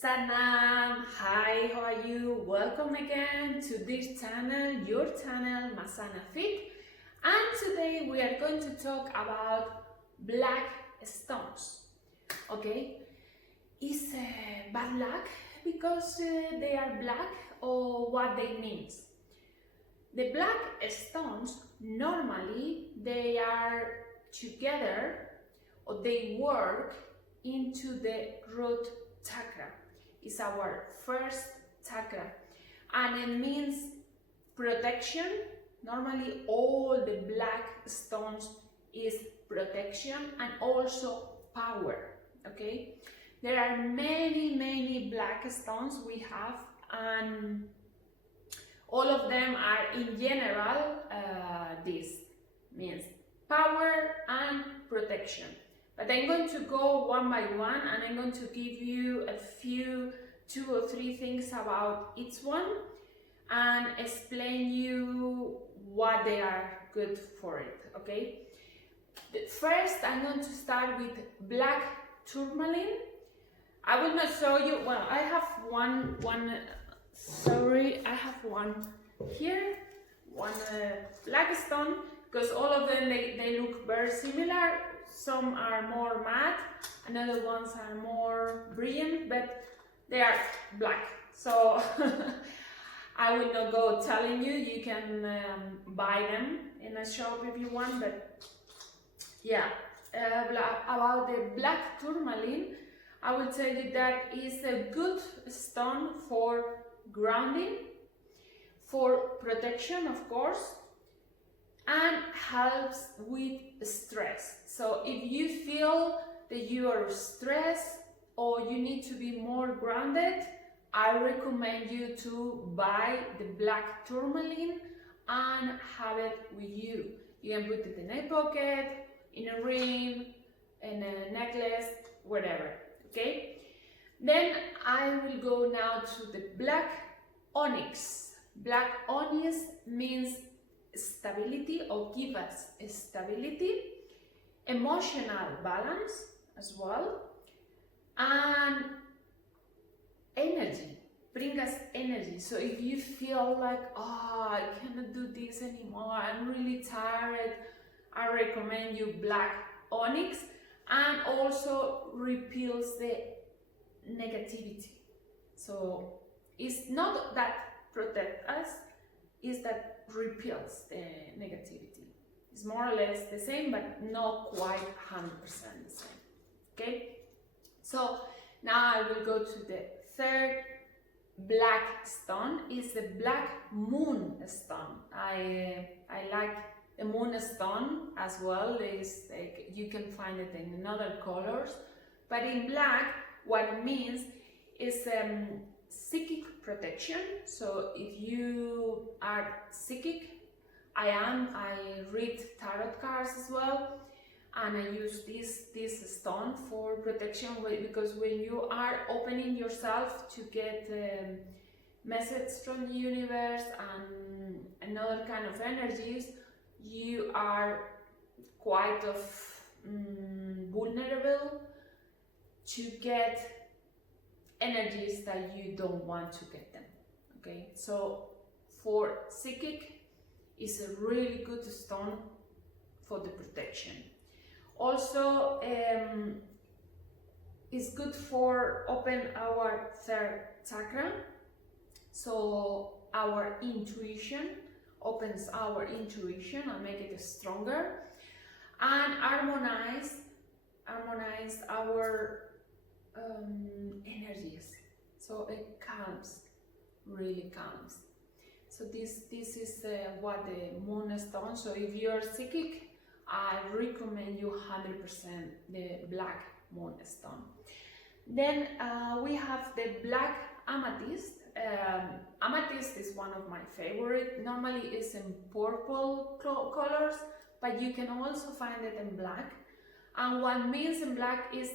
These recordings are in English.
Salam, hi, how are you? Welcome again to this channel, your channel, MASANA Fit. And today we are going to talk about black stones. Okay, is bad luck because they are black, or what they means? The black stones normally they are together, or they work into the root chakra. It's our first chakra, and it means protection. Normally all the black stones is protection and also power. Okay, there are many black stones we have, and all of them are in general this means power and protection. But I'm going to go one by one, and I'm going to give you a few, 2 or 3 things about each one and explain you what they are good for it, okay? First, I'm going to start with black tourmaline. I will not show you, well, I have one here, one black stone, because all of them, they look very similar. Some are more matte, and other ones are more brilliant, but they are black. So I will not go telling you, you can buy them in a shop if you want, but yeah. About the black tourmaline, I will tell you that is a good stone for grounding, for protection of course, and helps with stress. So if you feel that you are stressed or you need to be more grounded, I recommend you to buy the black tourmaline and have it with you. You can put it in a pocket, in a ring, in a necklace, whatever, okay? Then I will go now to the black onyx. Black onyx means stability, or give us stability, emotional balance as well, and energy, bring us energy. So if you feel like, oh, I cannot do this anymore, I'm really tired, I recommend you black onyx, and also repels the negativity. So it's not that protect us, it's that repels the negativity. It's more or less the same, but not quite 100% the same. Okay, so now I will go to the third black stone. Is the black moonstone. I like the moonstone as well. Is like, you can find it in other colors, but in black, what it means is psychic protection. So if you are psychic, I read tarot cards as well, and I use this stone for protection, because when you are opening yourself to get message from the universe and another kind of energies, you are quite vulnerable to get energies that you don't want to get them. Okay, so for psychic is a really good stone for the protection. Also it's good for open our third chakra, so our intuition, opens our intuition and make it stronger, and harmonize our energies, so it calms, really calms. So this is what the moonstone. So if you are psychic, I recommend you 100% the black moonstone. Then we have the black amethyst. Amethyst is one of my favorite. Normally it's in purple colors, but you can also find it in black. And what means in black is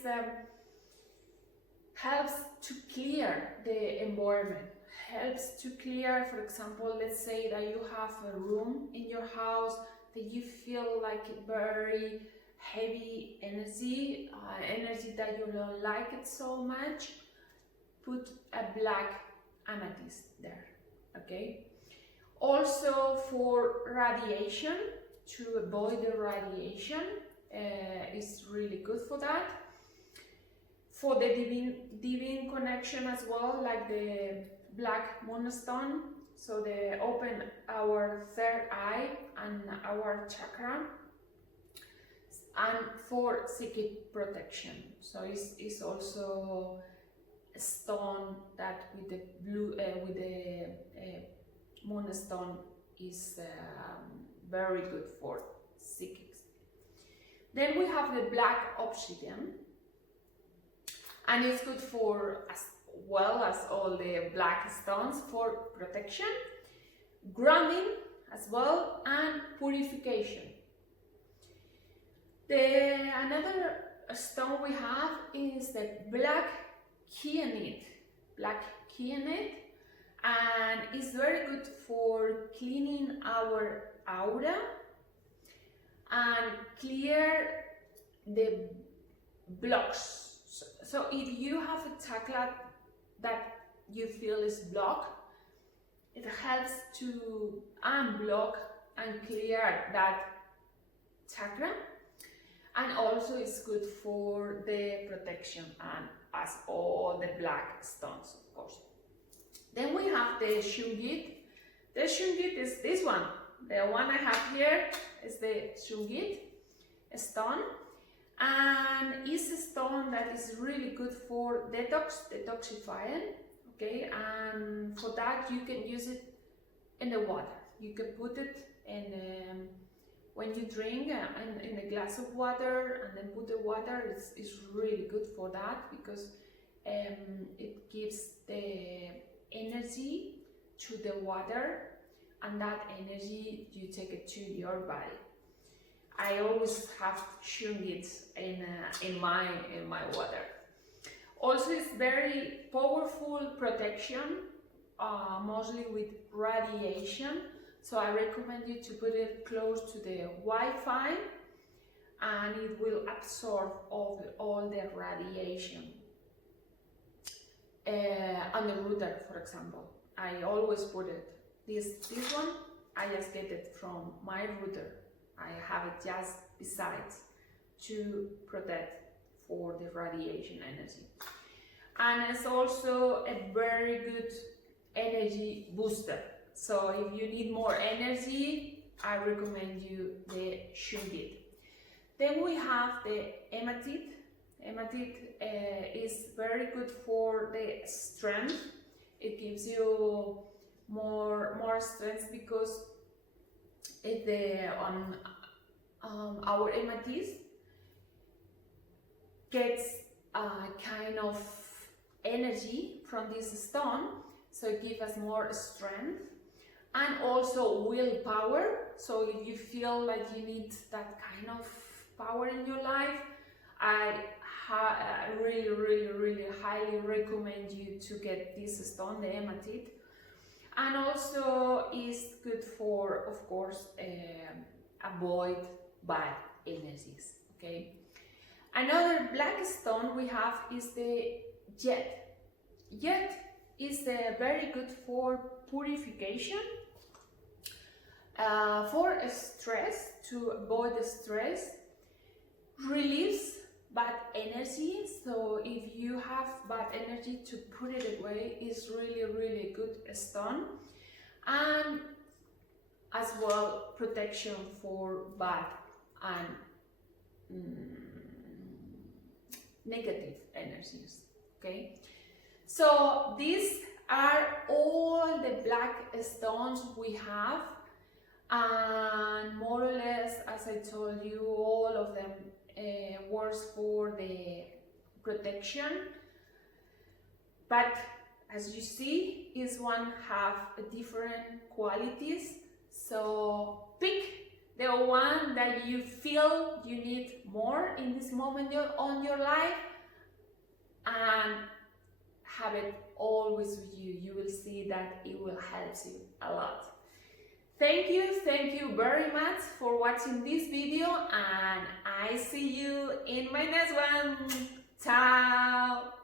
helps to clear the environment, helps to clear, for example, let's say that you have a room in your house that you feel like very heavy energy, energy that you don't like it so much. put a black amethyst there, okay? Also for radiation, to avoid the radiation, is really good for that. For the divine connection as well, like the black moonstone, so they open our third eye and our chakra, and for psychic protection. So it's also a stone that with the blue moonstone is very good for psychics. Then we have the black obsidian, and it's good for, as well as all the black stones, for protection, grounding as well, and purification. Another stone we have is the black kyanite. And it's very good for cleaning our aura and clear the blocks. So if you have a chakra that you feel is blocked, it helps to unblock and clear that chakra. And also it's good for the protection, and as all the black stones, of course. Then we have the shungite. The shungite is this one. The one I have here is the shungite stone, and it's a stone that is really good for detoxifying. Okay, and for that you can use it in the water. You can put it in when you drink in a glass of water, and then put the water. It's really good for that, because it gives the energy to the water, and that energy you take it to your body. I always have shungite in my water. Also, it's very powerful protection, mostly with radiation. So I recommend you to put it close to the Wi-Fi, and it will absorb all the radiation. On the router, for example, I always put it. This one, I just get it from my router. I have it just beside to protect for the radiation energy. And it's also a very good energy booster. So if you need more energy, I recommend you the shungite. Then we have the hematite. Hematite is very good for the strength. It gives you more strength, because our amethyst gets a kind of energy from this stone, so it gives us more strength and also willpower. So if you feel like you need that kind of power in your life, I really highly recommend you to get this stone, the hematite. And also is good for, of course, avoid bad energies. Okay. Another black stone we have is the jet. Jet is very good for purification, for stress, to avoid the stress, relieves bad energy. So if you have bad energy, to put it away is really good stone. And as well, protection for bad and negative energies. Okay, so these are all the black stones we have, and more or less, as I told you, all of them works for the protection. But as you see, each one have different qualities. So pick the one that you feel you need more in this moment on your life, and have it always with you. You will see that it will help you a lot. Thank you very much for watching this video, and I see you in my next one. Ciao!